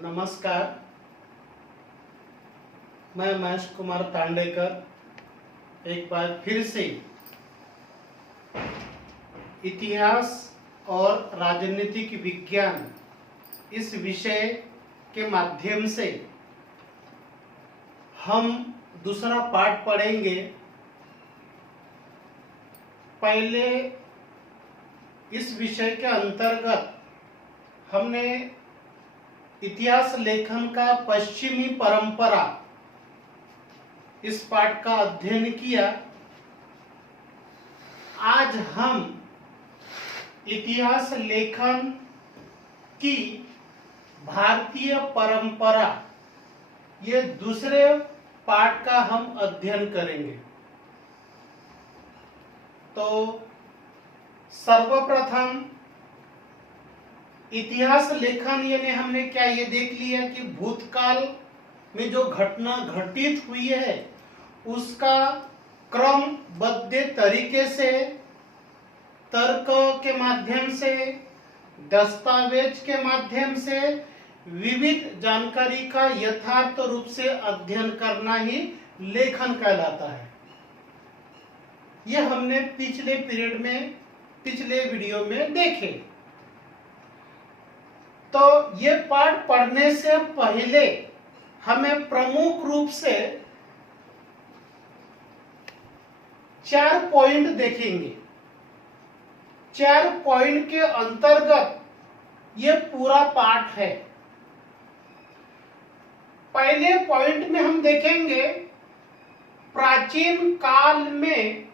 नमस्कार, मैं महेश कुमार तांडेकर एक बार फिर से इतिहास और राजनीतिक विज्ञान इस विषय के माध्यम से हम दूसरा पाठ पढ़ेंगे। पहले इस विषय के अंतर्गत हमने इतिहास लेखन का पश्चिमी परंपरा इस पाठ का अध्ययन किया। आज हम इतिहास लेखन की भारतीय परंपरा ये दूसरे पाठ का हम अध्ययन करेंगे। तो सर्वप्रथम इतिहास लेखन यानी हमने क्या ये देख लिया कि भूतकाल में जो घटना घटित हुई है उसका क्रमबद्ध तरीके से तर्क के माध्यम से, दस्तावेज के माध्यम से विविध जानकारी का यथार्थ रूप से अध्ययन करना ही लेखन कहलाता है। यह हमने पिछले पीरियड में, पिछले वीडियो में देखे। तो ये पाठ पढ़ने से पहले हमें प्रमुख रूप से 4 पॉइंट देखेंगे। 4 पॉइंट के अंतर्गत ये पूरा पाठ है। पहले पॉइंट में हम देखेंगे प्राचीन काल में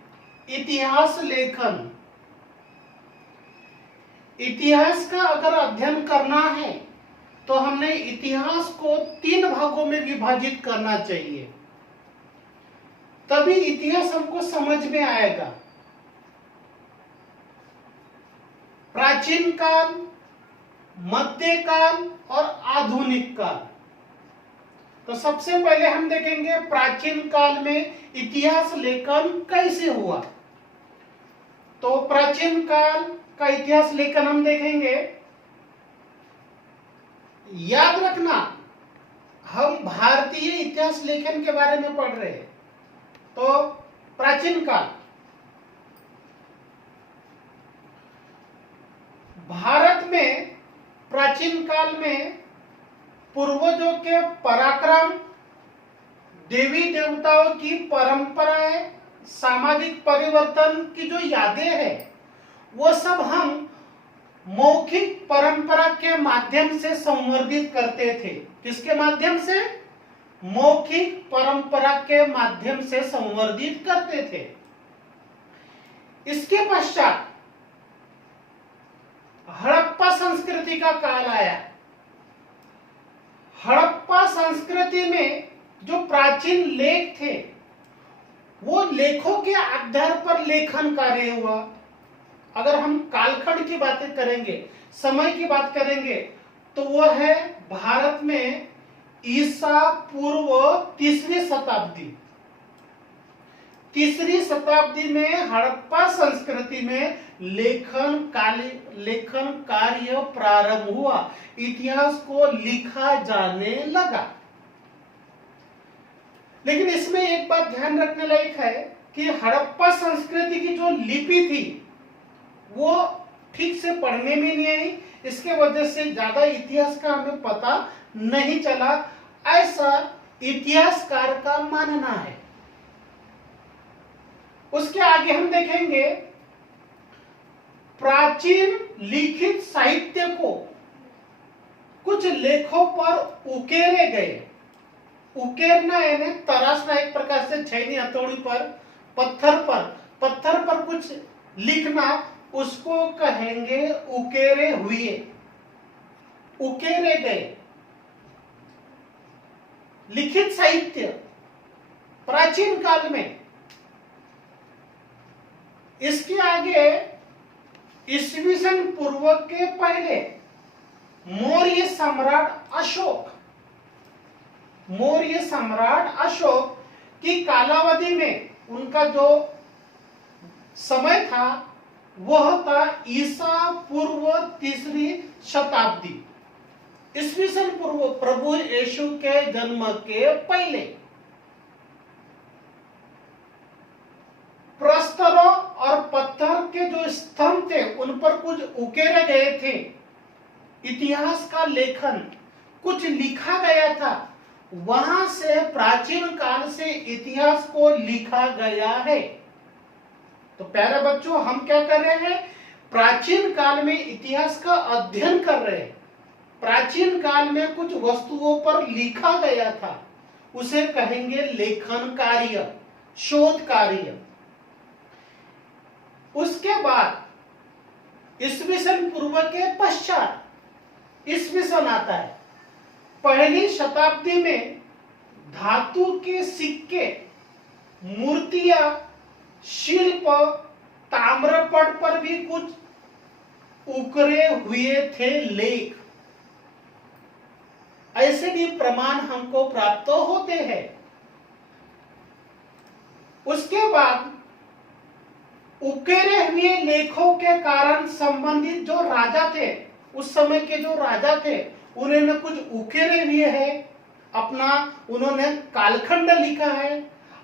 इतिहास लेखन। इतिहास का अगर अध्ययन करना है तो हमने इतिहास को 3 भागों में विभाजित करना चाहिए, तभी इतिहास हमको समझ में आएगा। प्राचीन काल, मध्यकाल और आधुनिक काल। तो सबसे पहले हम देखेंगे प्राचीन काल में इतिहास लेखन कैसे हुआ। तो प्राचीन काल का इतिहास लेखन हम देखेंगे। याद रखना, हम भारतीय इतिहास लेखन के बारे में पढ़ रहे हैं। तो प्राचीन काल, भारत में प्राचीन काल में पूर्वजों के पराक्रम, देवी देवताओं की परंपराएं, सामाजिक परिवर्तन की जो यादें हैं वो सब हम मौखिक परंपरा के माध्यम से संवर्धित करते थे। किसके माध्यम से? मौखिक परंपरा के माध्यम से संवर्धित करते थे। इसके पश्चात हड़प्पा संस्कृति का काल आया। हड़प्पा संस्कृति में जो प्राचीन लेख थे वो लेखों के आधार पर लेखन कार्य हुआ। अगर हम कालखंड की बातें करेंगे, समय की बात करेंगे, तो वह है भारत में ईसा पूर्व 3वीं शताब्दी। 3वीं शताब्दी में हड़प्पा संस्कृति में लेखन कार्य प्रारंभ हुआ। इतिहास को लिखा जाने लगा। लेकिन इसमें एक बात ध्यान रखने लायक है कि हड़प्पा संस्कृति की जो लिपि थी वो ठीक से पढ़ने में नहीं आई। इसके वजह से ज्यादा इतिहास का हमें पता नहीं चला, ऐसा इतिहासकार का मानना है। उसके आगे हम देखेंगे प्राचीन लिखित साहित्य को कुछ लेखों पर उकेरे गए। उकेरना यानी तराशना, एक प्रकार से छैनी हथौड़ी पर, पत्थर पर कुछ लिखना, उसको कहेंगे उकेरे हुए, उकेरे गए। लिखित साहित्य प्राचीन काल में। इसके आगे ईस्वी सन पूर्व के पहले मौर्य सम्राट अशोक की कालावधि में उनका जो समय था वह था ईसा पूर्व 3वीं शताब्दी। ईस्वी सन पूर्व प्रभु यीशु के जन्म के पहले प्रस्तरों और पत्थर के जो स्तंभ थे उन पर कुछ उकेरे गए थे। इतिहास का लेखन कुछ लिखा गया था, वहां से प्राचीन काल से इतिहास को लिखा गया है। तो प्यारे बच्चों, हम क्या कर रहे हैं? प्राचीन काल में इतिहास का अध्ययन कर रहे हैं। प्राचीन काल में कुछ वस्तुओं पर लिखा गया था, उसे कहेंगे लेखन कार्य, शोध कार्य। उसके बाद ईस्वी सन पूर्व के पश्चात ईस्वी सन आता है। पहली शताब्दी में धातु के सिक्के, मूर्तियां, शिल्प, ताम्रपट पर भी कुछ उकरे हुए थे लेख। ऐसे भी प्रमाण हमको प्राप्त होते हैं। उसके बाद उकेरे हुए लेखों के कारण संबंधित जो राजा थे, उस समय के जो राजा थे, उन्होंने कुछ उकेरे हुए हैं। अपना उन्होंने कालखंड लिखा है,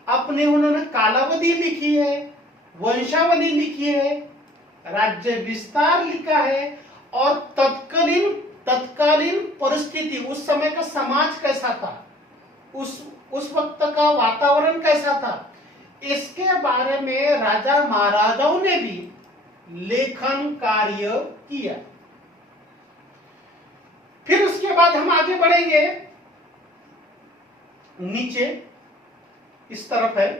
अपने उन्होंने कालावधि लिखी है, वंशावली लिखी है, राज्य विस्तार लिखा है, और तत्कालीन परिस्थिति, उस समय का समाज कैसा था, उस वक्त का वातावरण कैसा था, इसके बारे में राजा महाराजाओं ने भी लेखन कार्य किया। फिर उसके बाद हम आगे बढ़ेंगे, नीचे इस तरफ है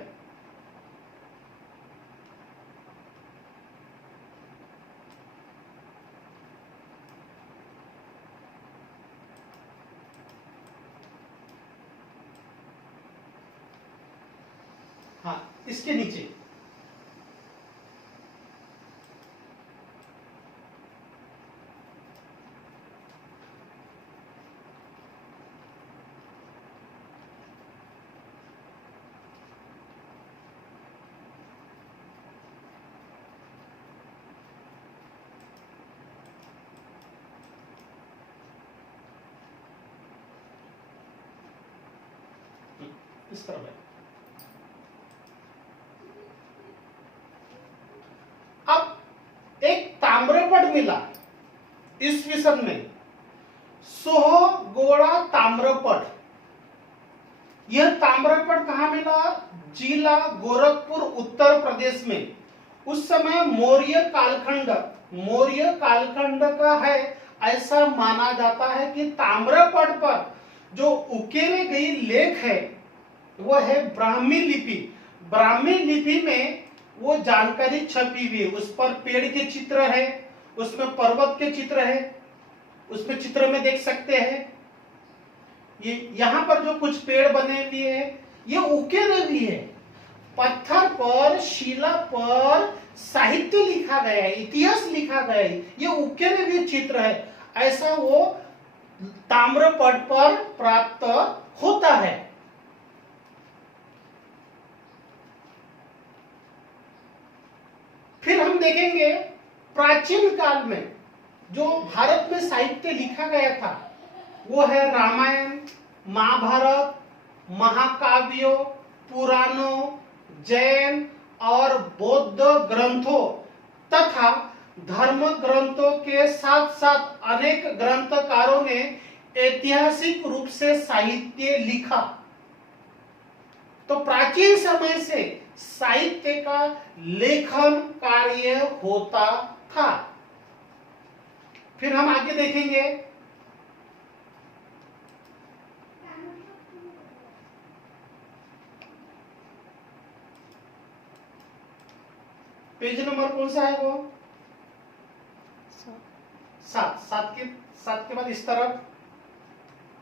हाँ, इसके नीचे इस तरफ है। अब एक ताम्रपट मिला ईस्वी सन में, सोहगोड़ा ताम्रपट। यह ताम्रपट कहां मिला? जिला गोरखपुर, उत्तर प्रदेश में। उस समय मौर्य कालखंड का है, ऐसा माना जाता है कि ताम्रपट पर जो उकेरे गई लेख है वह है ब्राह्मी लिपि। ब्राह्मी लिपि में वो जानकारी छपी हुई है। उस पर पेड़ के चित्र है, उसमें पर्वत के चित्र है, उसमें चित्र में देख सकते हैं। ये यहाँ पर जो कुछ पेड़ बने हुए हैं ये उकेरे हुए है। पत्थर पर, शिला पर साहित्य लिखा गया है, इतिहास लिखा गया है, ये उकेरे हुए चित्र है। ऐसा वो ताम्रपट पर प्राप्त होता है। फिर हम देखेंगे प्राचीन काल में जो भारत में साहित्य लिखा गया था वो है रामायण, महाभारत, महाकाव्यों, पुराणों, जैन और बौद्ध ग्रंथों तथा धर्म ग्रंथों के साथ साथ अनेक ग्रंथकारों ने ऐतिहासिक रूप से साहित्य लिखा। तो प्राचीन समय से साहित्य का लेखन कार्य होता था। फिर हम आगे देखेंगे पेज नंबर कौन सा है वो? 7 के बाद इस तरफ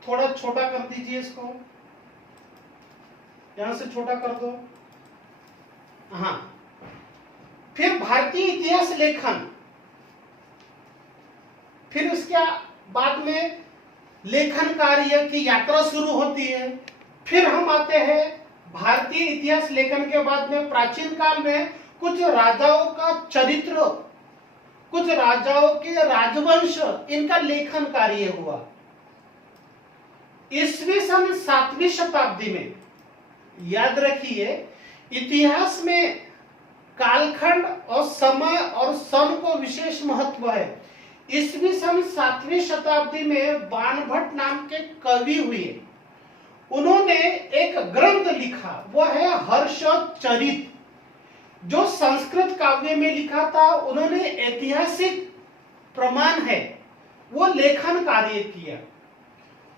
थोड़ा छोटा कर दीजिए, इसको यहां से छोटा कर दो। हाँ, फिर भारतीय इतिहास लेखन, फिर उसके बाद में लेखन कार्य की यात्रा शुरू होती है। फिर हम आते हैं भारतीय इतिहास लेखन के बाद में प्राचीन काल में कुछ राजाओं का चरित्र, कुछ राजाओं के राजवंश, इनका लेखन कार्य हुआ। ईस्वी सन 7वीं शताब्दी में, याद रखिए, इतिहास में कालखंड और समय और सन को विशेष महत्व है। ईस्वी सन 7वीं शताब्दी में बाणभट्ट नाम के कवि हुए, उन्होंने एक ग्रंथ लिखा, वो है हर्षचरित, जो संस्कृत काव्य में लिखा था। उन्होंने ऐतिहासिक प्रमाण है वो लेखन कार्य किया,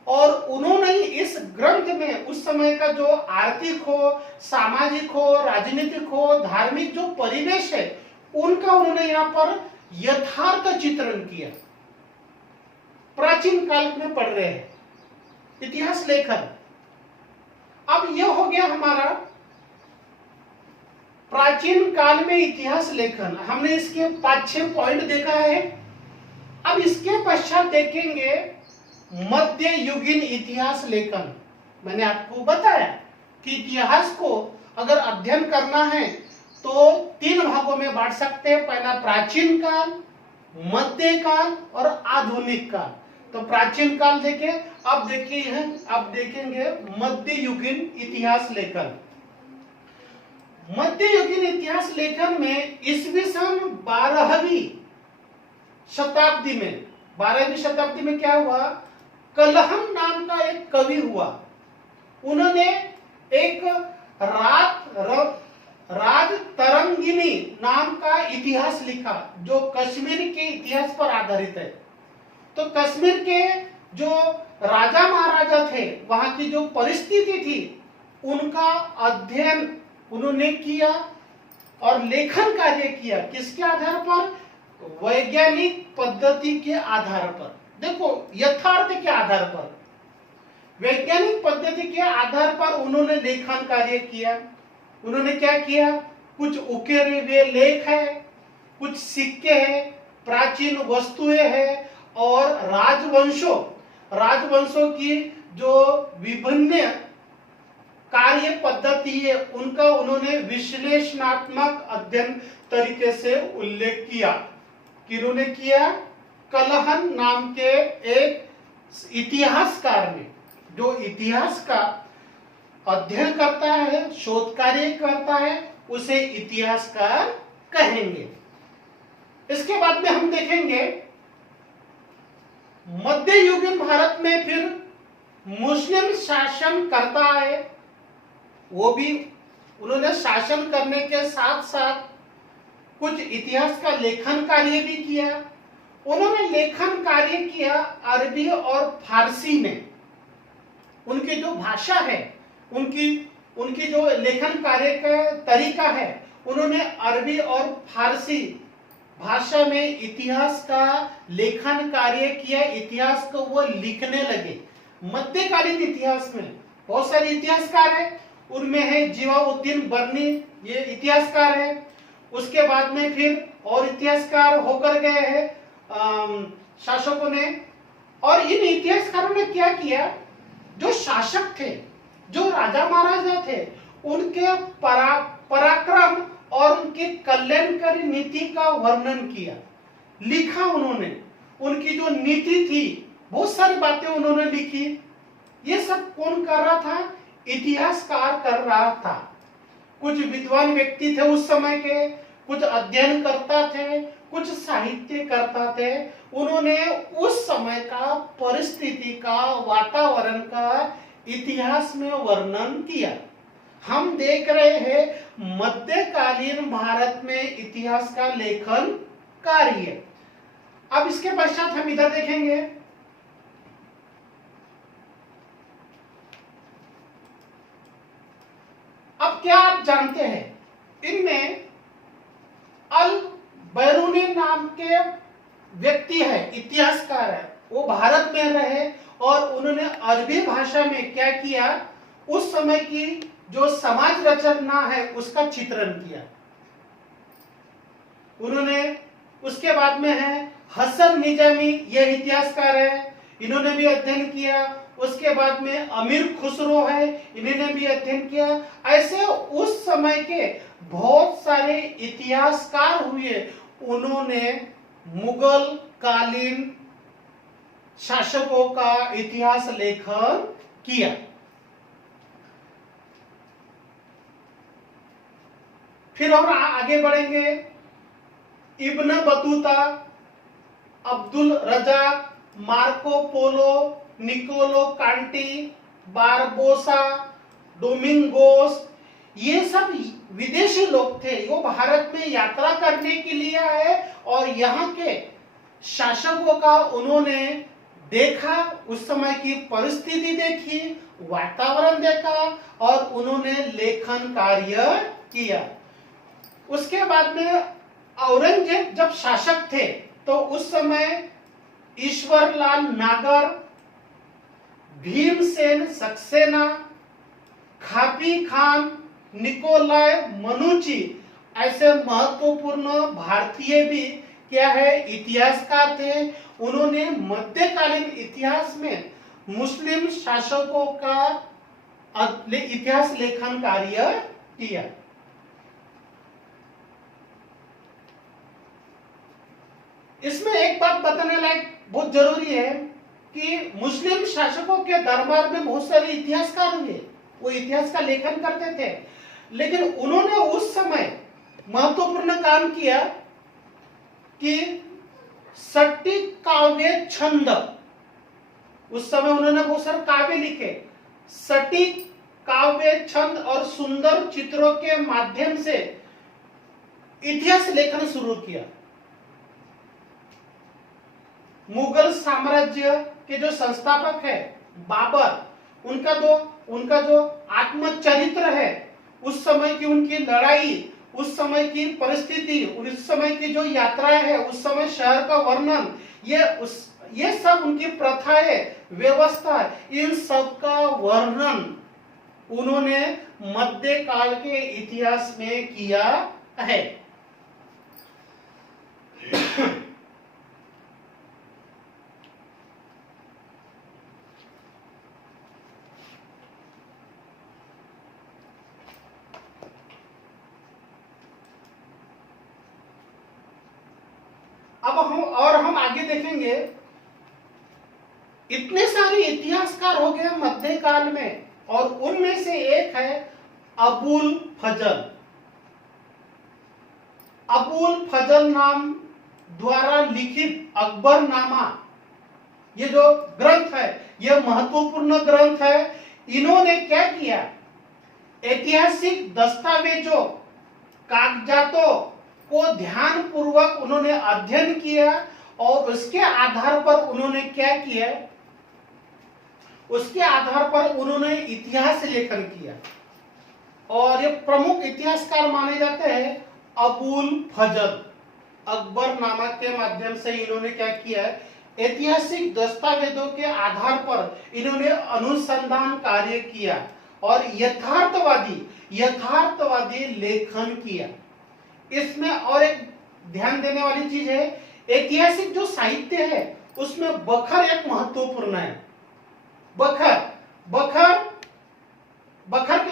और उन्होंने इस ग्रंथ में उस समय का जो आर्थिक हो, सामाजिक हो, राजनीतिक हो, धार्मिक जो परिवेश है, उनका उन्होंने यहाँ पर यथार्थ चित्रण किया। प्राचीन काल में पढ़ रहे हैं इतिहास लेखन। अब यह हो गया हमारा प्राचीन काल में इतिहास लेखन। हमने इसके 5-6 पॉइंट देखा है। अब इसके पश्चात देखेंगे मध्य युगीन इतिहास लेखन। मैंने आपको बताया कि इतिहास को अगर अध्ययन करना है तो 3 भागों में बांट सकते हैं। पहला प्राचीन काल, मध्य काल और आधुनिक काल। तो प्राचीन काल देखे, अब देखेंगे मध्य युगीन इतिहास लेखन। मध्य युगीन इतिहास लेखन में ईस्वी सन 12वीं शताब्दी में क्या हुआ, कलहन नाम का एक कवि हुआ। उन्होंने एक राज तरंगिनी नाम का इतिहास लिखा, जो कश्मीर के इतिहास पर आधारित है। तो कश्मीर के जो राजा महाराजा थे, वहां की जो परिस्थिति थी, उनका अध्ययन उन्होंने किया और लेखन कार्य किया। किसके आधार पर? वैज्ञानिक पद्धति के आधार पर। देखो, यथार्थ के आधार पर, वैज्ञानिक पद्धति के आधार पर उन्होंने लेखन कार्य किया। उन्होंने क्या किया, कुछ उकेरे हुए लेख है, कुछ सिक्के हैं, प्राचीन वस्तुएं हैं, और राजवंशों की जो विभिन्न कार्य पद्धति है, उनका उन्होंने विश्लेषणात्मक अध्ययन तरीके से उल्लेख किया। किन्होंने किया? कलहन नाम के एक इतिहासकार ने, जो इतिहास का अध्ययन करता है, शोध कार्य करता है, उसे इतिहासकार कहेंगे। इसके बाद में हम देखेंगे मध्य युगीन भारत में फिर मुस्लिम शासन करता है। वो भी उन्होंने शासन करने के साथ साथ कुछ इतिहास का लेखन कार्य भी किया। उन्होंने लेखन कार्य किया अरबी और फारसी में। उनकी जो भाषा है, उनकी जो लेखन कार्य का तरीका है, उन्होंने अरबी और फारसी भाषा में इतिहास का लेखन कार्य किया। इतिहास को वो लिखने लगे। मध्यकालीन इतिहास में बहुत सारे इतिहासकार हैं, उनमें है जियाउद्दीन बर्नी, ये इतिहासकार है। उसके बाद में फिर और इतिहासकार होकर गए हैं शासकों ने। और इन इतिहासकारों ने क्या किया, जो शासक थे, जो राजा महाराजा थे, उनके पराक्रम और उनके कल्याणकारी नीति का वर्णन किया, लिखा उन्होंने। उनकी जो नीति थी, बहुत सारी बातें उन्होंने लिखी। ये सब कौन कर रहा था? इतिहासकार कर रहा था। कुछ विद्वान व्यक्ति थे उस समय के, कुछ अध्ययन करता थे, कुछ साहित्य करता थे। उन्होंने उस समय का परिस्थिति का, वातावरण का इतिहास में वर्णन किया। हम देख रहे हैं मध्यकालीन भारत में इतिहास का लेखन कार्य। अब इसके पश्चात हम इधर देखेंगे अब क्या आप जानते हैं, इनमें अल बैरूनी नाम के व्यक्ति है, इतिहासकार है। वो भारत में रहे और उन्होंने अरबी भाषा में क्या किया, उस समय की जो समाज रचना है उसका चित्रण किया उन्होंने। उसके बाद में है हसन निजामी, ये इतिहासकार है, इन्होंने भी अध्ययन किया। उसके बाद में अमीर खुसरो है, इन्होंने भी अध्ययन किया। ऐसे उस समय के बहुत सारे इतिहासकार हुए, उन्होंने मुगल कालीन शासकों का इतिहास लेखन किया। फिर और आगे बढ़ेंगे। Ibn Battuta, Abdul Razzaq, Marco Polo, Niccolo Conti, Barbosa, Domingos, ये सब विदेशी लोग थे। वो भारत में यात्रा करने के लिए आए और यहाँ के शासकों का उन्होंने देखा, उस समय की परिस्थिति देखी, वातावरण देखा और उन्होंने लेखन कार्य किया। उसके बाद में औरंगजेब जब शासक थे तो उस समय ईश्वरलाल नागर, भीमसेन सक्सेना, खापी खान, निकोलाय मनुची ऐसे महत्वपूर्ण भारतीय भी क्या है इतिहासकार थे। उन्होंने मध्यकालीन इतिहास में मुस्लिम शासकों का इतिहास लेखन कार्य किया। इसमें एक बात बताने लायक बहुत जरूरी है कि मुस्लिम शासकों के दरबार में बहुत सारे इतिहासकार हुए, वो इतिहास का लेखन करते थे, लेकिन उन्होंने उस समय महत्वपूर्ण काम किया कि सटीक काव्य छंद, उस समय उन्होंने बहुत सारे काव्य लिखे, सटीक काव्य छंद और सुंदर चित्रों के माध्यम से इतिहास लेखन शुरू किया। मुगल साम्राज्य के जो संस्थापक है बाबर, उनका जो आत्मचरित्र है, उस समय की उनकी लड़ाई, उस समय की परिस्थिति, उस समय की जो यात्राएं है, उस समय शहर का वर्णन, ये सब उनकी प्रथाएं, व्यवस्था, इन सब का वर्णन उन्होंने मध्यकाल के इतिहास में किया है। अब हम आगे देखेंगे। इतने सारे इतिहासकार हो गए मध्यकाल में और उनमें से एक है अबुल फजल। अबुल फजल नाम द्वारा लिखित अकबरनामा, ये जो ग्रंथ है, ये महत्वपूर्ण ग्रंथ है। इन्होंने क्या किया, ऐतिहासिक दस्तावेजों, कागजातों को ध्यान पूर्वक उन्होंने अध्ययन किया और उसके आधार पर उन्होंने क्या किया, उसके आधार पर उन्होंने इतिहास लेखन किया और ये प्रमुख इतिहासकार माने जाते हैं अबुल फजल। अकबरनामा के माध्यम से इन्होंने क्या किया, ऐतिहासिक दस्तावेजों के आधार पर इन्होंने अनुसंधान कार्य किया और यथार्थवादी लेखन किया। इसमें और एक ध्यान देने वाली चीज है, ऐतिहासिक जो साहित्य है उसमें बखर एक महत्वपूर्ण है। बखर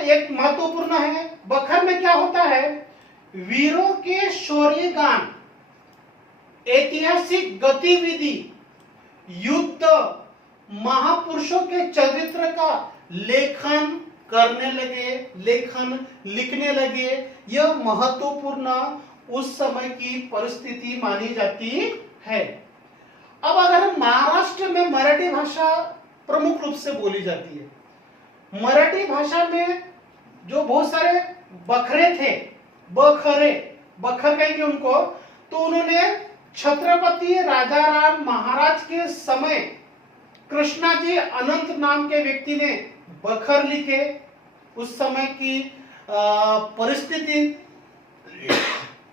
एक महत्वपूर्ण है। बखर में क्या होता है, वीरों के शौर्य गान, ऐतिहासिक गतिविधि, युद्ध, महापुरुषों के चरित्र का लेखन करने लगे, लेखन लिखने लगे। यह महत्वपूर्ण उस समय की परिस्थिति मानी जाती है। अब अगर हम महाराष्ट्र में मराठी भाषा प्रमुख रूप से बोली जाती है, मराठी भाषा में जो बहुत सारे बखरे थे, बखर कहेंगे उनको, तो उन्होंने छत्रपति राजाराम महाराज के समय कृष्णाजी अनंत नाम के व्यक्ति ने बखर लिखे। उस समय की परिस्थिति,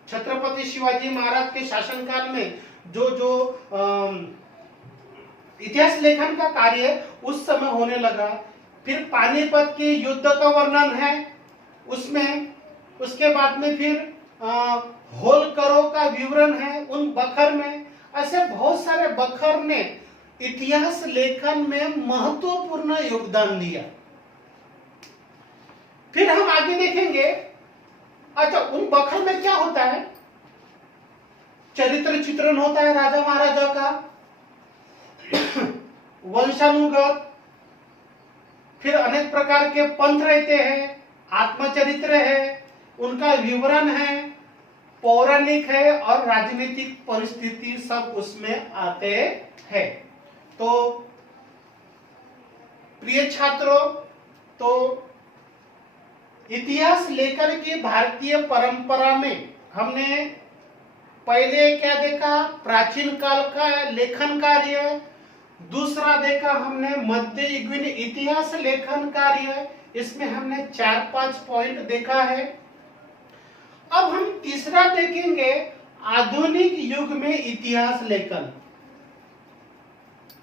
छत्रपति शिवाजी महाराज के शासनकाल में जो इतिहास लेखन का कार्य उस समय होने लगा। फिर पानीपत के युद्ध का वर्णन है उसमें, उसके बाद में फिर होलकरों का विवरण है उन बखर में। ऐसे बहुत सारे बखर ने इतिहास लेखन में महत्वपूर्ण योगदान दिया। फिर हम आगे देखेंगे, अच्छा उन बखर में क्या होता है, चरित्र चित्रण होता है राजा महाराजा का, वंशानुगत, फिर अनेक प्रकार के पंथ रहते हैं, आत्मचरित्र है, उनका विवरण है, पौराणिक है और राजनीतिक परिस्थिति सब उसमें आते हैं। तो प्रिय छात्रों, तो इतिहास लेखन की भारतीय परंपरा में हमने पहले क्या देखा, प्राचीन काल का लेखन कार्य, दूसरा देखा हमने मध्य युगीन इतिहास लेखन कार्य, इसमें हमने 4-5 पॉइंट देखा है। अब हम तीसरा देखेंगे आधुनिक युग में इतिहास लेखन।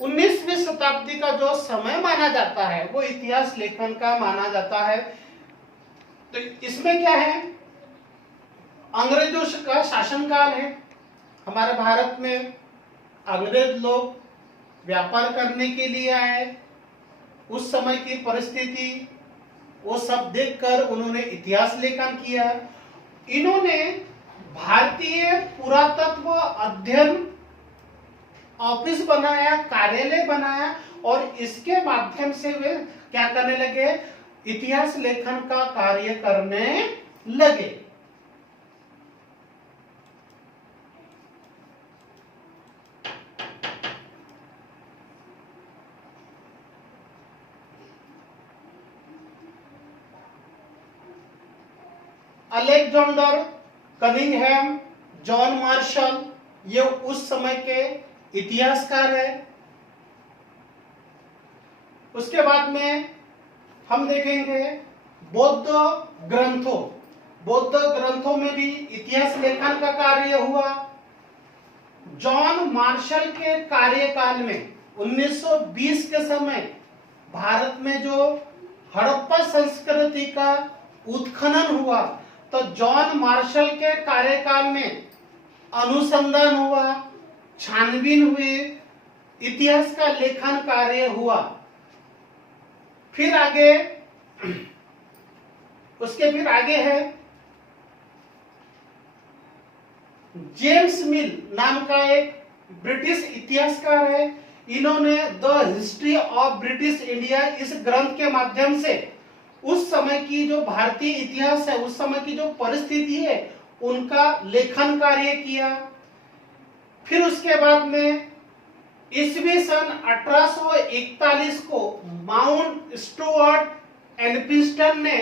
19वीं शताब्दी का जो समय माना जाता है वो इतिहास लेखन का माना जाता है। तो इसमें क्या है, अंग्रेजों का शासनकाल है। हमारे भारत में अंग्रेज लोग व्यापार करने के लिए आए, उस समय की परिस्थिति वो सब देखकर उन्होंने इतिहास लेखन किया। इन्होंने भारतीय पुरातत्व अध्ययन ऑफिस बनाया, कार्यालय बनाया और इसके माध्यम से वे क्या करने लगे, इतिहास लेखन का कार्य करने लगे। अलेक्जेंडर कनिंघम, जॉन मार्शल, ये उस समय के इतिहासकार है। उसके बाद में हम देखेंगे बौद्ध ग्रंथों, बौद्ध ग्रंथों में भी इतिहास लेखन का कार्य हुआ। जॉन मार्शल के कार्यकाल में 1920 के समय भारत में जो हड़प्पा संस्कृति का उत्खनन हुआ, तो जॉन मार्शल के कार्यकाल में अनुसंधान हुआ, छानबीन हुई, इतिहास का लेखन कार्य हुआ। फिर आगे उसके फिर आगे है जेम्स मिल नाम का एक ब्रिटिश इतिहासकार है। इन्होंने the history of British India इस ग्रंथ के माध्यम से उस समय की जो भारतीय इतिहास है, उस समय की जो परिस्थिति है, उनका लेखन कार्य किया। फिर उसके बाद में ईस्वी सन 1841 को माउंट स्टुअर्ट एल्फिंस्टन ने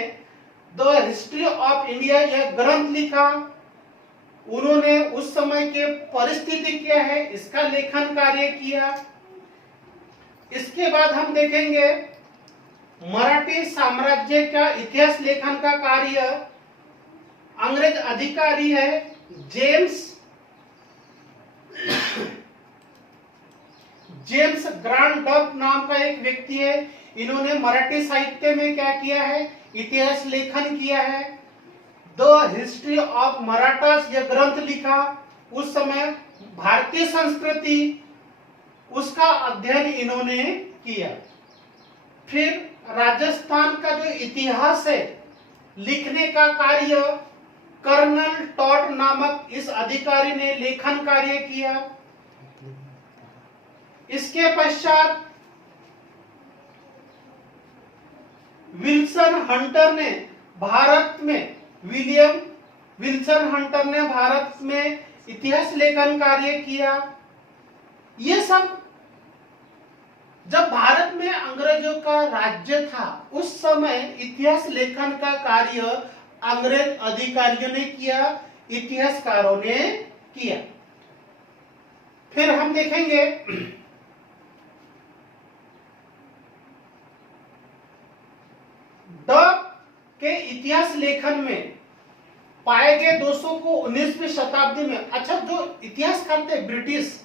द हिस्ट्री ऑफ इंडिया यह ग्रंथ लिखा। उन्होंने उस समय के परिस्थिति क्या है इसका लेखन कार्य किया। इसके बाद हम देखेंगे मराठी साम्राज्य का इतिहास लेखन का कार्य अंग्रेज अधिकारी है जेम्स ग्रांट डक नाम का एक व्यक्ति है। इन्होंने मराठी साहित्य में क्या किया है, इतिहास लेखन किया है। द हिस्ट्री ऑफ मराठास यह ग्रंथ लिखा। उस समय भारतीय संस्कृति उसका अध्ययन इन्होंने किया। फिर राजस्थान का जो इतिहास है लिखने का कार्य कर्नल टॉड नामक इस अधिकारी ने लेखन कार्य किया। इसके पश्चात विल्सन हंटर ने भारत में विलियम विल्सन हंटर ने भारत में इतिहास लेखन कार्य किया। ये सब जब भारत में अंग्रेजों का राज्य था उस समय इतिहास लेखन का कार्य अंग्रेज अधिकारियों ने किया, इतिहासकारों ने किया। फिर हम देखेंगे डक के इतिहास लेखन में पाए गए दोषों को 19वीं शताब्दी में, अच्छा जो इतिहासकार थे ब्रिटिश,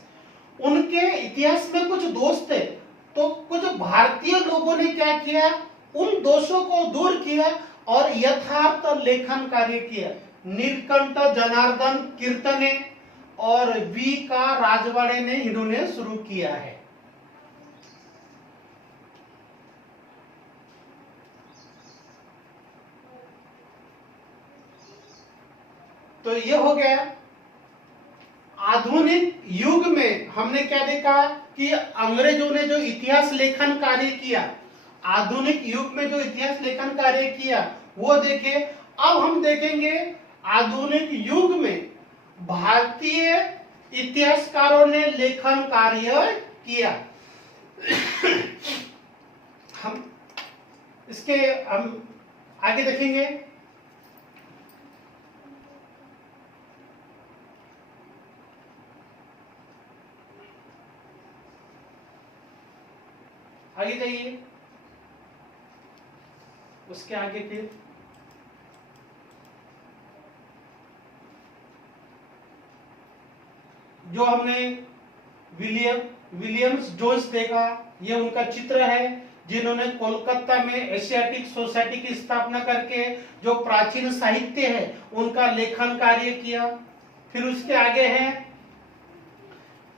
उनके इतिहास में कुछ दोष थे, तो कुछ भारतीय लोगों ने क्या किया, उन दोषों को दूर किया और यथार्थ लेखन कार्य किया। नीलकंठ जनार्दन कीर्तने और वी का राजवाड़े ने इन्होंने शुरू किया है। तो ये हो गया आधुनिक युग में हमने क्या देखा कि अंग्रेजों ने जो इतिहास लेखन कार्य किया, आधुनिक युग में जो इतिहास लेखन कार्य किया वो देखे। अब हम देखेंगे आधुनिक युग में भारतीय इतिहासकारों ने लेखन कार्य किया। हम आगे देखेंगे। आगे जाइए, उसके आगे फिर जो हमने विलियम्स जोन्स देखा, ये उनका चित्र है जिन्होंने कोलकाता में एशियाटिक सोसाइटी की स्थापना करके जो प्राचीन साहित्य है उनका लेखन कार्य किया। फिर उसके आगे हैं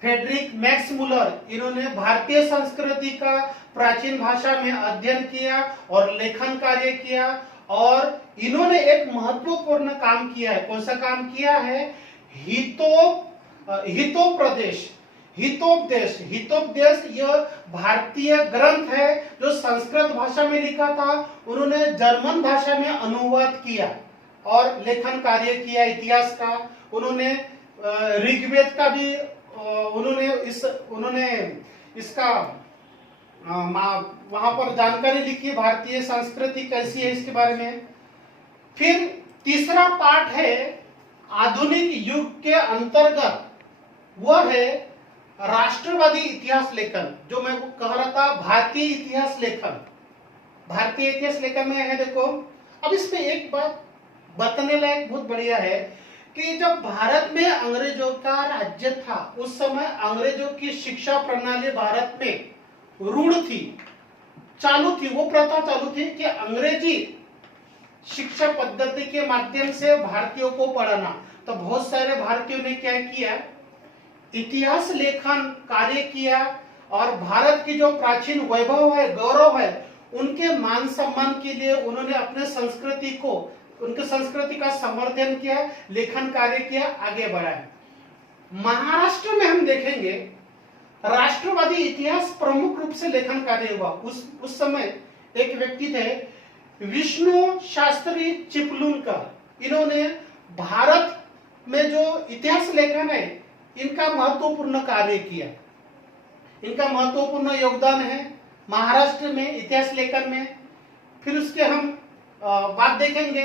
फ्रेडरिक मैक्स मुलर, इन्होंने भारतीय संस्कृति का प्राचीन भाषा में अध्ययन किया और लेखन कार्य किया। और इन्होंने एक महत्वपूर्ण काम किया है। कौन सा काम किया है? हितोपदेश यह भारतीय ग्रंथ है जो संस्कृत भाषा में लिखा था, उन्होंने जर्मन भाषा में अनुवाद किया और लेखन कार्य किया इतिहास का। उन्होंने ऋग्वेद का भी उन्होंने इसका वहां पर जानकारी लिखी, भारतीय संस्कृति कैसी है इसके बारे में। फिर तीसरा पार्ट है आधुनिक युग के अंतर्गत, वह है राष्ट्रवादी इतिहास लेखन, जो मैं कह रहा था भारतीय इतिहास लेखन। भारतीय इतिहास लेखन में है, देखो अब इसमें एक बात बताने लायक बहुत बढ़िया है कि जब भारत में अंग्रेजों का राज्य था उस समय अंग्रेजों की शिक्षा प्रणाली भारत में रूढ़ थी, चालू थी, वो प्रथा चालू थी कि अंग्रेजी शिक्षा पद्धति के माध्यम से भारतीयों को पढ़ाना। तो बहुत सारे भारतीयों ने क्या किया, इतिहास लेखन कार्य किया और भारत की जो प्राचीन वैभव है, गौरव है, उनके मान सम्मान के लिए उन्होंने अपने संस्कृति को, उनके संस्कृति का समर्थन किया, लेखन कार्य किया, आगे बढ़ाया। महाराष्ट्र में हम देखेंगे राष्ट्रवादी इतिहास प्रमुख रूप से लेखन कार्य हुआ। उस समय एक व्यक्ति थे विष्णु शास्त्री चिपलूनकर, इन्होंने भारत में जो इतिहास लेखन है इनका महत्वपूर्ण कार्य किया, इनका महत्वपूर्ण योगदान है महाराष्ट्र में इतिहास लेखन में। फिर उसके हम बात देखेंगे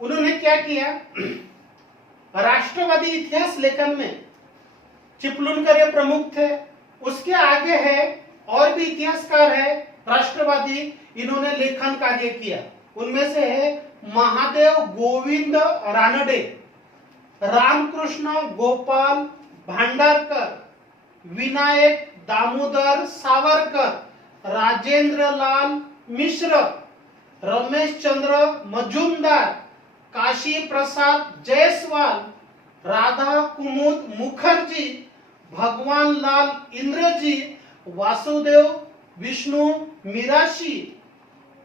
उन्होंने क्या किया, राष्ट्रवादी इतिहास लेखन में चिपलूनकर ये प्रमुख थे। उसके आगे है और भी इतिहासकार है राष्ट्रवादी, इन्होंने लेखन कार्य किया। उनमें से है महादेव गोविंद रानडे, रामकृष्ण गोपाल भांडारकर, विनायक दामोदर सावरकर, राजेंद्र लाल मिश्र, रमेश चंद्र मजूमदार, काशी प्रसाद जायसवाल, राधा कुमुद मुखर्जी, भगवान लाल इंद्रजी, वासुदेव विष्णु मिराशी,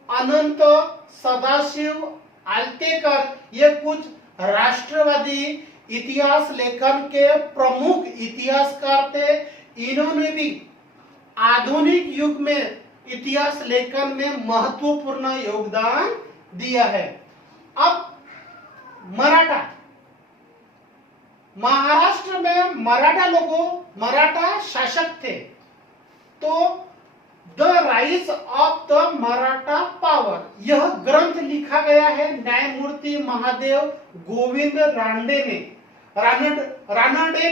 अनंत सदाशिव आलतेकर, ये कुछ राष्ट्रवादी इतिहास लेखन के प्रमुख इतिहासकार थे। इन्होंने भी आधुनिक युग में इतिहास लेखन में महत्वपूर्ण योगदान दिया है। अब मराठा, महाराष्ट्र में मराठा शासक थे। तो the rise of the Maratha power, यह ग्रंथ लिखा गया है न्यायमूर्ति महादेव गोविंद रानडे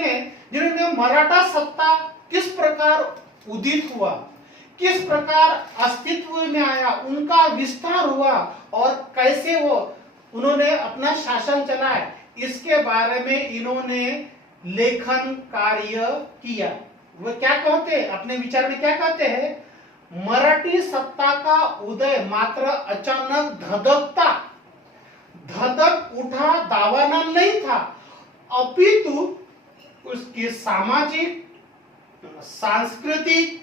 ने, जिन्होंने मराठा सत्ता किस प्रकार उदित हुआ, किस प्रकार अस्तित्व में आया, उनका विस्तार हुआ और कैसे उन्होंने अपना शासन चलाया, इसके बारे में इन्होंने लेखन कार्य किया। वो क्या कहते हैं, अपने विचार में क्या कहते हैं, मराठी सत्ता का उदय मात्र अचानक धधक उठा दावाना नहीं था, अपितु उसकी सामाजिक, सांस्कृतिक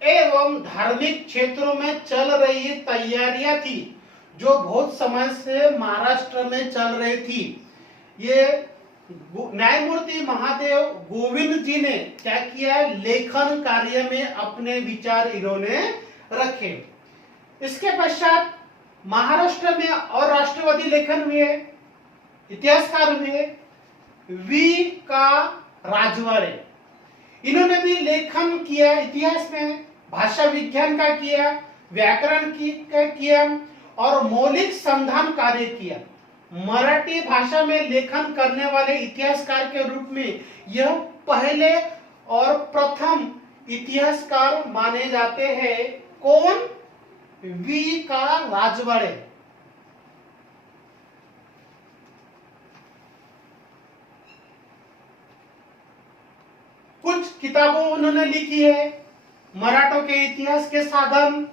एवं धार्मिक क्षेत्रों में चल रही तैयारियां थी, जो बहुत समय से महाराष्ट्र में चल रही थी। ये न्यायमूर्ति महादेव गोविंद जी ने क्या किया, लेखन कार्य में अपने विचार इन्होंने रखे। इसके पश्चात महाराष्ट्र में और राष्ट्रवादी लेखन हुए, इतिहासकार हुए वी का राजवाड़े। इन्होंने भी लेखन किया, इतिहास में भाषा विज्ञान का किया, व्याकरण का किया और मौलिक संधान कार्य किया। मराठी भाषा में लेखन करने वाले इतिहासकार के रूप में यह पहले और प्रथम इतिहासकार माने जाते हैं। कौन? वी का राजवाड़े। कुछ किताबों उन्होंने लिखी है, मराठों के इतिहास के साधन,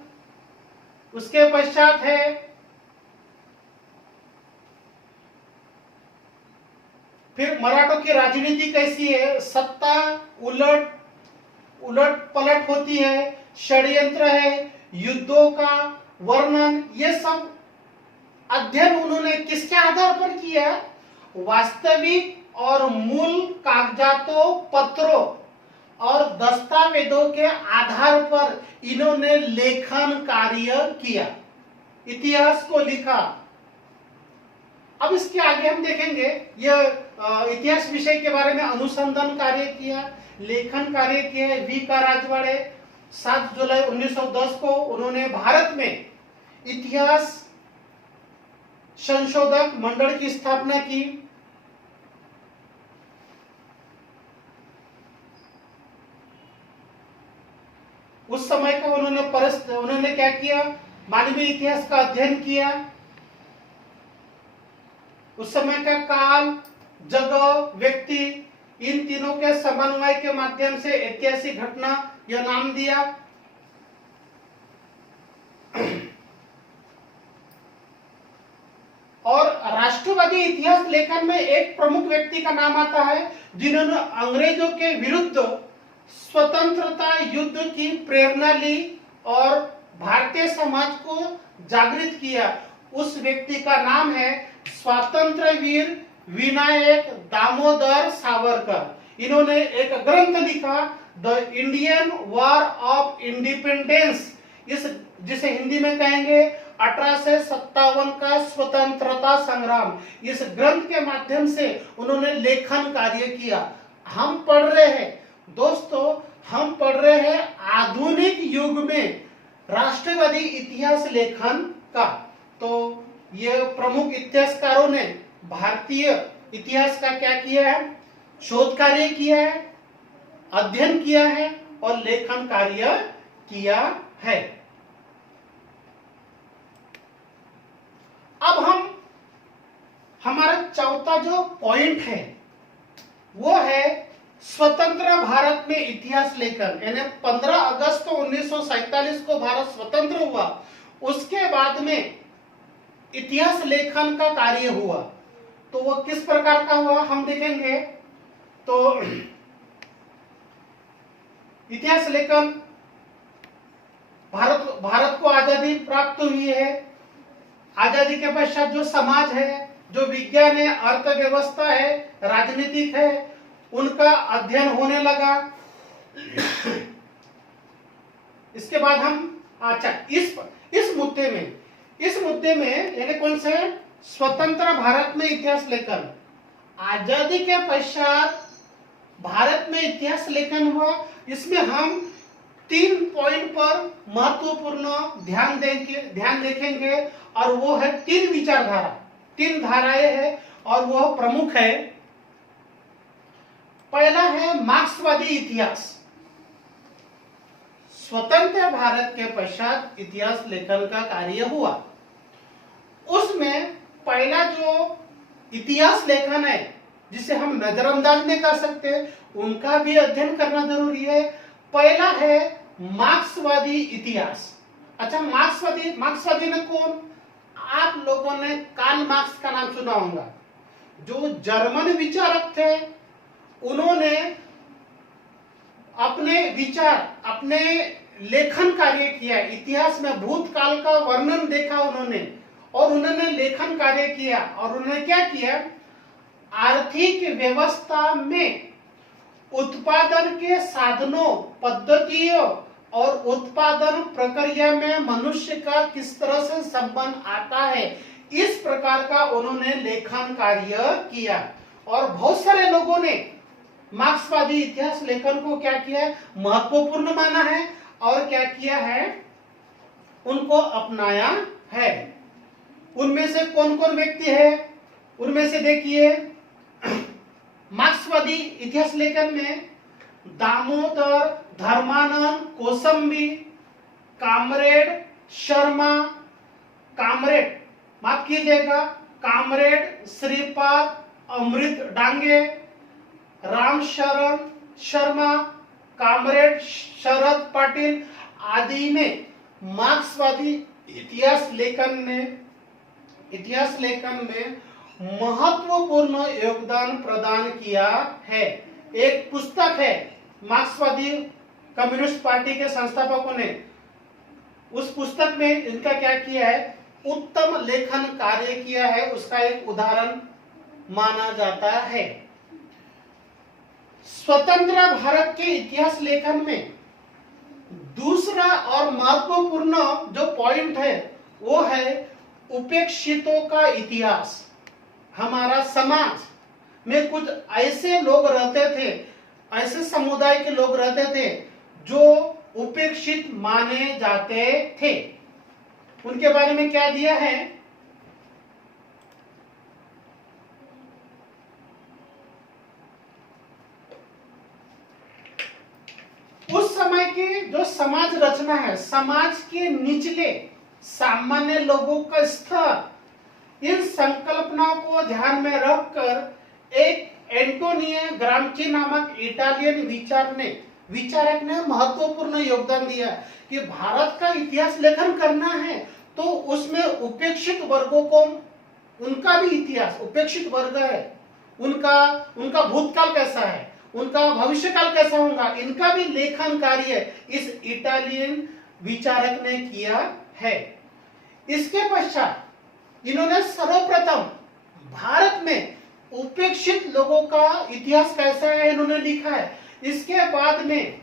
उसके पश्चात है फिर मराठों की राजनीति कैसी है, सत्ता उलट पलट होती है, षड्यंत्र है, युद्धों का वर्णन, ये सब अध्ययन उन्होंने किसके आधार पर किया? वास्तविक और मूल कागजातों, पत्रों और दस्तावेजों के आधार पर इन्होंने लेखन कार्य किया, इतिहास को लिखा। अब इसके आगे हम देखेंगे यह इतिहास विषय के बारे में अनुसंधान कार्य किया, लेखन कार्य किया है वी का राजवाड़े। 7 जुलाई 1910 को उन्होंने भारत में इतिहास संशोधक मंडल की स्थापना की। उस समय का उन्होंने क्या किया? मानवीय इतिहास का अध्ययन किया। उस समय का काल, जगह, व्यक्ति, इन तीनों के समन्वय के माध्यम से ऐतिहासिक घटना यह नाम दिया। और राष्ट्रवादी इतिहास लेखन में एक प्रमुख व्यक्ति का नाम आता है जिन्होंने अंग्रेजों के विरुद्ध स्वतंत्रता युद्ध की प्रेरणा ली और भारतीय समाज को जागृत किया। उस व्यक्ति का नाम है स्वातंत्र्य वीर विनायक दामोदर सावरकर। इन्होंने एक ग्रंथ लिखा, the Indian war of independence, इस जिसे हिंदी में कहेंगे 1857 का स्वतंत्रता संग्राम। इस ग्रंथ के माध्यम से उन्होंने लेखन कार्य किया। हम पढ़ रहे हैं दोस्तों, हम पढ़ रहे हैं आधुनिक युग में राष्ट्रवादी इतिहास लेखन का। तो ये प्रमुख इतिहासकारों ने भारतीय इतिहास का क्या किया है? शोध कार्य किया है, अध्ययन किया है और लेखन कार्य किया है। अब हमारा चौथा जो पॉइंट है वो है स्वतंत्र भारत में इतिहास लेखन। यानी 15 अगस्त 1947 को भारत स्वतंत्र हुआ, उसके बाद में इतिहास लेखन का कार्य हुआ। तो वो किस प्रकार का हुआ हम देखेंगे। तो इतिहास लेखन, भारत को आजादी प्राप्त हुई है। आजादी के पश्चात जो समाज है, जो विज्ञान है, अर्थव्यवस्था है, राजनीतिक है, उनका अध्ययन होने लगा। इसके बाद हम इस मुद्दे में यानी कौन से स्वतंत्र भारत में इतिहास लेखन, आजादी के पश्चात भारत में इतिहास लेखन हुआ। इसमें हम 3 पॉइंट पर महत्वपूर्ण ध्यान देखेंगे और वो है 3 विचारधारा, 3 धाराएं हैं और वह प्रमुख है। पहला है मार्क्सवादी इतिहास। स्वतंत्र भारत के पश्चात इतिहास लेखन का कार्य हुआ। उसमें पहला जो इतिहास लेखन है जिसे हम नजरअंदाज नहीं कर सकते, उनका भी अध्ययन करना जरूरी है। पहला है मार्क्सवादी इतिहास। अच्छा, मार्क्सवादी ने कौन? आप लोगों ने कार्ल मार्क्स का नाम सुना होगा, जो जर्मन विचारक थे। उन्होंने अपने विचार, अपने लेखन कार्य किया। इतिहास में भूतकाल का वर्णन देखा उन्होंने और उन्होंने लेखन कार्य किया। और उन्होंने क्या किया, आर्थिक व्यवस्था में उत्पादन के साधनों, पद्धतियों और उत्पादन प्रक्रिया में मनुष्य का किस तरह से संबंध आता है, इस प्रकार का उन्होंने लेखन कार्य किया। और बहुत सारे लोगों ने मार्क्सवादी इतिहास लेखन को क्या किया, महत्वपूर्ण माना है और क्या किया है, उनको अपनाया है। उनमें से कौन कौन व्यक्ति है, उनमें से देखिए, मार्क्सवादी इतिहास लेखन में दामोदर, धर्मानंद, कोसंबी, कामरेड शर्मा, कामरेड, माफ कीजिएगा, कामरेड श्रीपाद, अमृत डांगे, रामशरण शर्मा, कामरेड शरद पाटिल आदि ने मार्क्सवादी इतिहास लेखन में महत्वपूर्ण योगदान प्रदान किया है। एक पुस्तक है मार्क्सवादी कम्युनिस्ट पार्टी के संस्थापकों ने, उस पुस्तक में इनका क्या किया है, उत्तम लेखन कार्य किया है, उसका एक उदाहरण माना जाता है। स्वतंत्र भारत के इतिहास लेखन में दूसरा और महत्वपूर्ण जो पॉइंट है वो है उपेक्षितों का इतिहास। हमारा समाज में कुछ ऐसे लोग रहते थे, ऐसे समुदाय के लोग रहते थे जो उपेक्षित माने जाते थे। उनके बारे में क्या दिया है, उस समय की जो समाज रचना है, समाज के निचले सामान्य लोगों का स्तर, इन संकल्पनाओं को ध्यान में रखकर एक एंटोनियो ग्राम्ची नामक इटालियन विचारक ने महत्वपूर्ण योगदान दिया कि भारत का इतिहास लेखन करना है तो उसमें उपेक्षित वर्गों को, उनका भी इतिहास, उपेक्षित वर्ग है, उनका भूतकाल कैसा है, उनका भविष्यकाल कैसा होगा, इनका भी लेखन कार्य इस इटालियन विचारक ने किया है। इसके पश्चात इन्होंने सर्वप्रथम भारत में उपेक्षित लोगों का इतिहास कैसा है इन्होंने लिखा है। इसके बाद में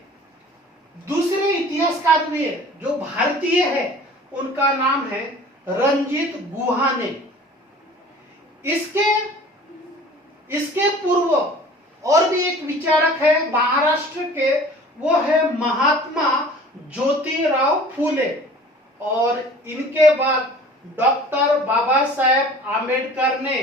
दूसरे इतिहासकार हुए जो भारतीय है, उनका नाम है रंजीत गुहा ने। इसके पूर्व और भी एक विचारक है महाराष्ट्र के, वो है महात्मा ज्योतिराव फूले। और इनके बाद डॉक्टर बाबा साहेब आम्बेडकर ने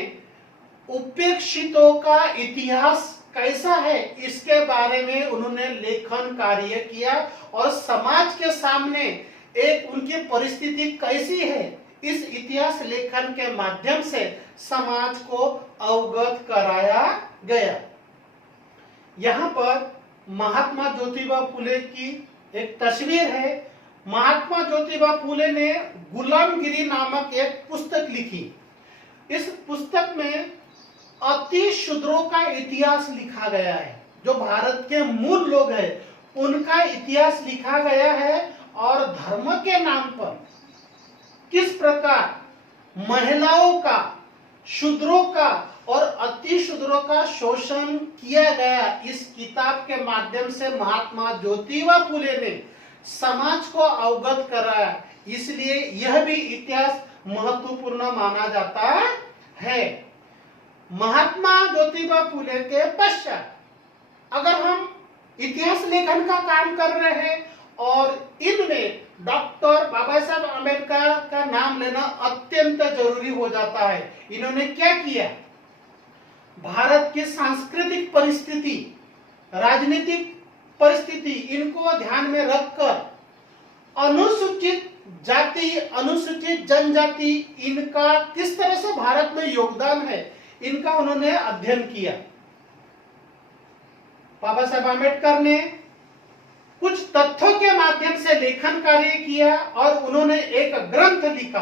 उपेक्षितों का इतिहास कैसा है इसके बारे में उन्होंने लेखन कार्य किया और समाज के सामने एक उनकी परिस्थिति कैसी है इस इतिहास लेखन के माध्यम से समाज को अवगत कराया गया। यहाँ पर महात्मा ज्योतिबा फूले की एक तस्वीर है। महात्मा ज्योतिबा फूले ने गुलामगिरी नामक एक पुस्तक लिखी। इस पुस्तक में अति शूद्रों का इतिहास लिखा गया है, जो भारत के मूल लोग हैं उनका इतिहास लिखा गया है और धर्म के नाम पर किस प्रकार महिलाओं का, शूद्रों का और अति शूद्रों का शोषण किया गया, इस किताब के माध्यम से महात्मा ज्योतिबा फूले ने समाज को अवगत कराया। इसलिए यह भी इतिहास महत्वपूर्ण माना जाता है। महात्मा ज्योतिबा फूले के पश्चात अगर हम इतिहास लेखन का काम कर रहे हैं और इनमें डॉक्टर बाबा साहब आम्बेडकर का नाम लेना अत्यंत जरूरी हो जाता है। इन्होंने क्या किया, भारत की सांस्कृतिक परिस्थिति, राजनीतिक परिस्थिति, इनको ध्यान में रखकर अनुसूचित जाति, अनुसूचित जनजाति, इनका किस तरह से भारत में योगदान है, इनका उन्होंने अध्ययन किया। बाबा साहब आम्बेडकर ने कुछ तथ्यों के माध्यम से लेखन कार्य किया और उन्होंने एक ग्रंथ लिखा,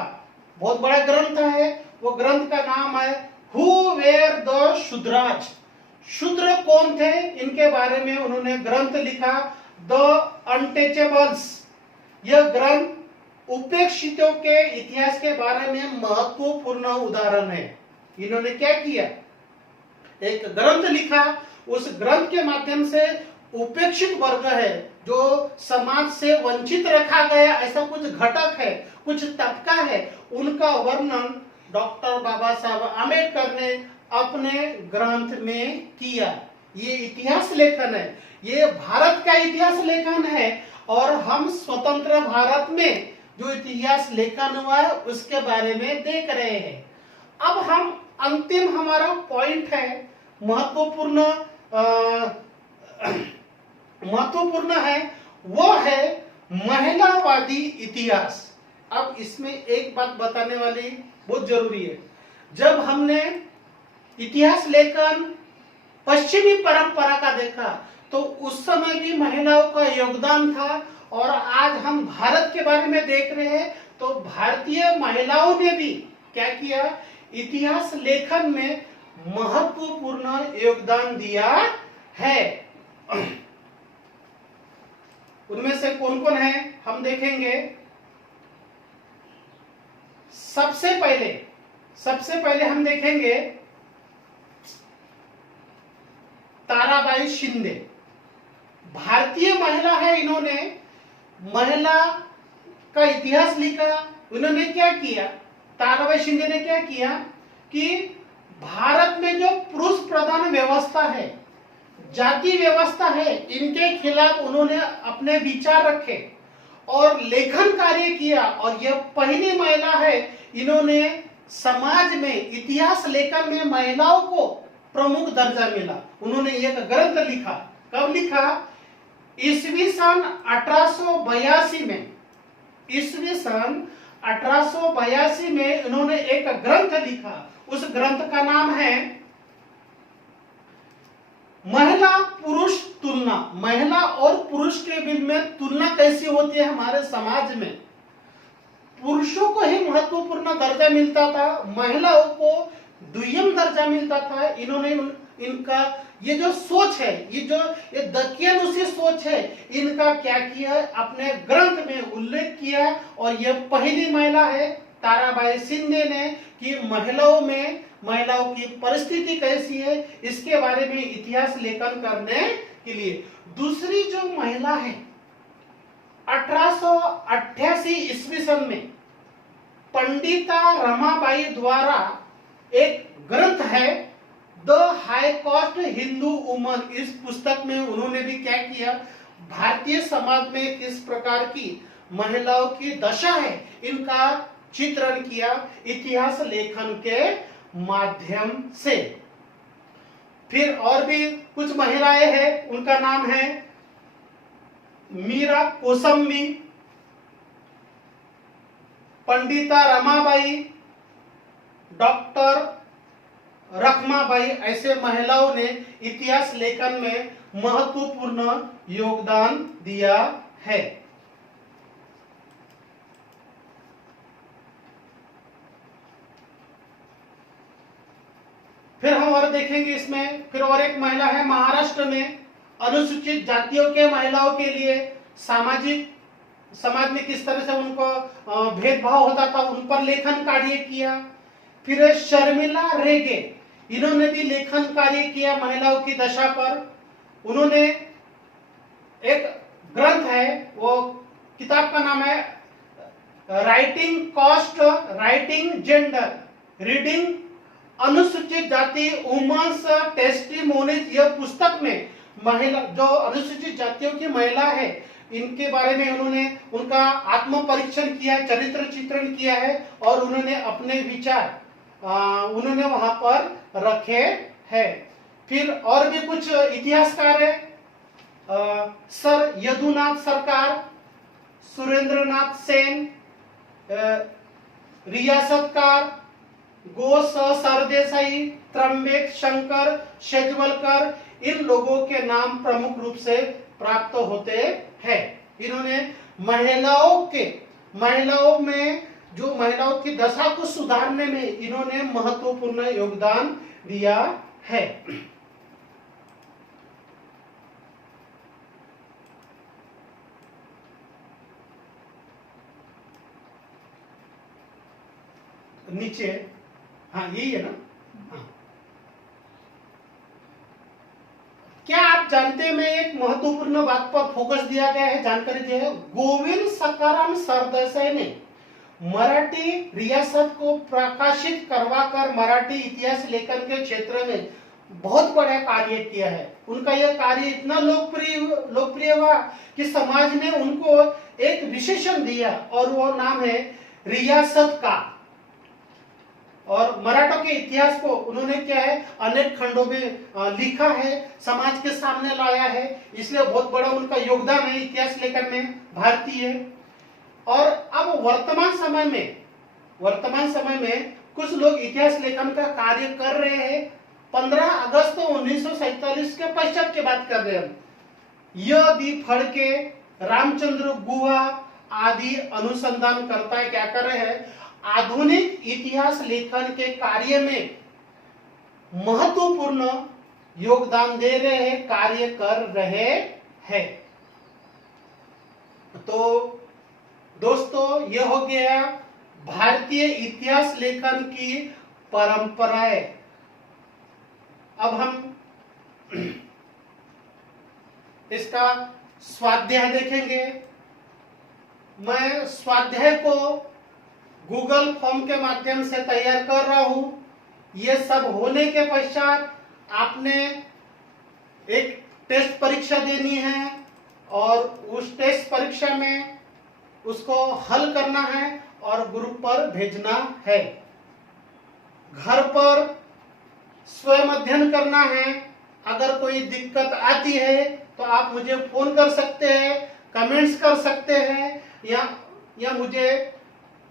बहुत बड़ा ग्रंथ है। वो ग्रंथ का नाम है हु वेर द शूद्राज, शूद्र कौन थे, इनके बारे में उन्होंने ग्रंथ लिखा, द अनटचेबल्स। यह ग्रंथ उपेक्षितों के इतिहास के बारे में महत्वपूर्ण उदाहरण है। इन्होंने क्या किया, एक ग्रंथ लिखा, उस ग्रंथ के माध्यम से उपेक्षित वर्ग है, जो समाज से वंचित रखा गया, ऐसा कुछ घटक है, कुछ तबका है, उनका वर्णन डॉक्टर बाबा साहब आम्बेडकर ने अपने ग्रंथ में किया। ये इतिहास लेखन है, ये भारत का इतिहास लेखन है, और हम स्वतंत्र भारत में जो इतिहास लेखन हुआ है उसके बारे में देख रहे हैं। अब हम अंतिम हमारा पॉइंट है, महत्वपूर्ण है, वो है महिलावादी इतिहास। अब इसमें एक बात बताने वाली बहुत जरूरी है। जब हमने इतिहास लेखन पश्चिमी परंपरा का देखा तो उस समय भी महिलाओं का योगदान था, और आज हम भारत के बारे में देख रहे हैं तो भारतीय महिलाओं ने भी क्या किया, इतिहास लेखन में महत्वपूर्ण योगदान दिया है। उनमें से कौन कौन है हम देखेंगे। सबसे पहले हम देखेंगे ताराबाई शिंदे। भारतीय महिला है, इन्होंने महिला का इतिहास लिखा। उन्होंने क्या किया, ताराबाई शिंदे ने क्या किया कि भारत में जो पुरुष प्रधान व्यवस्था है, जाति व्यवस्था है, इनके खिलाफ उन्होंने अपने विचार रखे और लेखन कार्य किया, और यह पहली महिला है, इन्होंने समाज में इतिहास लेखन में महिलाओं को प्रमुख दर्जा मिला। उन्होंने एक ग्रंथ लिखा, कब लिखा, ईस्वी सन 1882 में। ईस्वी सन 1882 में इन्होंने एक ग्रंथ लिखा। उस ग्रंथ का नाम है महिला पुरुष तुलना। महिला और पुरुष के बीच में तुलना कैसी होती है हमारे समाज में। पुरुषों को ही महत्वपूर्ण दर्जा मिलता था, महिलाओं को द्वितीय दर्जा मिलता था। इन्होंने इनका ये जो सोच है, ये दकियानुसी सोच है, इनका क्या किया, अपने ग्रंथ में उल्लेख किया। और यह पहली महिला है ताराबाई शिंदे ने कि महिलाओं की परिस्थिति कैसी है, इसके बारे में इतिहास लेखन करने के लिए। दूसरी जो महिला है 1888 ईस्वी सन में पंडिता रमाबाई द्वारा एक ग्रंथ है the high cost Hindu woman. इस पुस्तक में उन्होंने भी क्या किया, भारतीय समाज में किस प्रकार की महिलाओं की दशा है, इनका चित्रण किया इतिहास लेखन के माध्यम से। फिर और भी कुछ महिलाएं हैं, उनका नाम है मीरा कोसम्बी, पंडिता रमाबाई, डॉक्टर रखमाबाई। ऐसे महिलाओं ने इतिहास लेखन में महत्वपूर्ण योगदान दिया है। फिर हम और देखेंगे इसमें, फिर और एक महिला है महाराष्ट्र में अनुसूचित जातियों के महिलाओं के लिए समाज में किस तरह से उनको भेदभाव होता था, उन पर लेखन कार्य किया। फिर शर्मिला रेगे, इन्होंने भी लेखन कार्य किया महिलाओं की दशा पर। उन्होंने एक ग्रंथ है, वो किताब का नाम है writing caste, writing gender, reading अनुसूचित जाति वुमेन्स टेस्टिमोनीज। यह पुस्तक में महिला जो अनुसूचित जातियों की महिला है, इनके बारे में उन्होंने उनका आत्म परीक्षण किया, चरित्र चित्रण किया है, और उन्होंने अपने विचार उन्होंने वहां पर रखे हैं। फिर और भी कुछ इतिहासकार है, सर यदुनाथ सरकार, सुरेंद्रनाथ सेन, रियासतकार, गोस सरदेसाई, त्र्यंबक शंकर शेजवलकर, इन लोगों के नाम प्रमुख रूप से प्राप्त होते हैं। इन्होंने महिलाओं में जो महिलाओं की दशा को सुधारने में इन्होंने महत्वपूर्ण योगदान दिया है। नीचे, हाँ यही है ना। हाँ, क्या आप जानते हैं, मैं एक महत्वपूर्ण बात पर फोकस दिया गया है, जानकारी दी है। गोविंद सकाराम सरदेसाई ने मराठी रियासत को प्रकाशित करवाकर मराठी इतिहास लेखन के क्षेत्र में बहुत बड़ा कार्य किया है। उनका यह कार्य इतना लोकप्रिय हुआ कि समाज ने उनको एक विशेषण दिया और वो नाम है रियासत का। और मराठों के इतिहास को उन्होंने क्या है, अनेक खंडों में लिखा है, समाज के सामने लाया है, इसलिए बहुत बड़ा उनका योगदान है इतिहास लेखन में भारतीय। और अब वर्तमान समय में कुछ लोग इतिहास लेखन का कार्य कर रहे हैं। 15 अगस्त 1947 के पश्चात की बात कर रहे हैं। य फड़के, रामचंद्र गुहा आदि अनुसंधानकर्ता क्या कर रहे हैं, आधुनिक इतिहास लेखन के कार्य में महत्वपूर्ण योगदान दे रहे हैं, कार्य कर रहे हैं। तो दोस्तों, यह हो गया भारतीय इतिहास लेखन की परंपराएं। अब हम इसका स्वाध्याय देखेंगे। मैं स्वाध्याय को गूगल फॉर्म के माध्यम से तैयार कर रहा हूं। यह सब होने के पश्चात आपने एक टेस्ट परीक्षा देनी है और उस टेस्ट परीक्षा में उसको हल करना है और ग्रुप पर भेजना है। घर पर स्वयं अध्ययन करना है। अगर कोई दिक्कत आती है तो आप मुझे फोन कर सकते हैं, कमेंट्स कर सकते हैं, या मुझे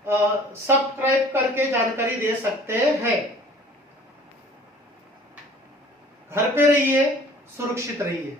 सब्सक्राइब करके जानकारी दे सकते हैं। घर पे रहिए, सुरक्षित रहिए।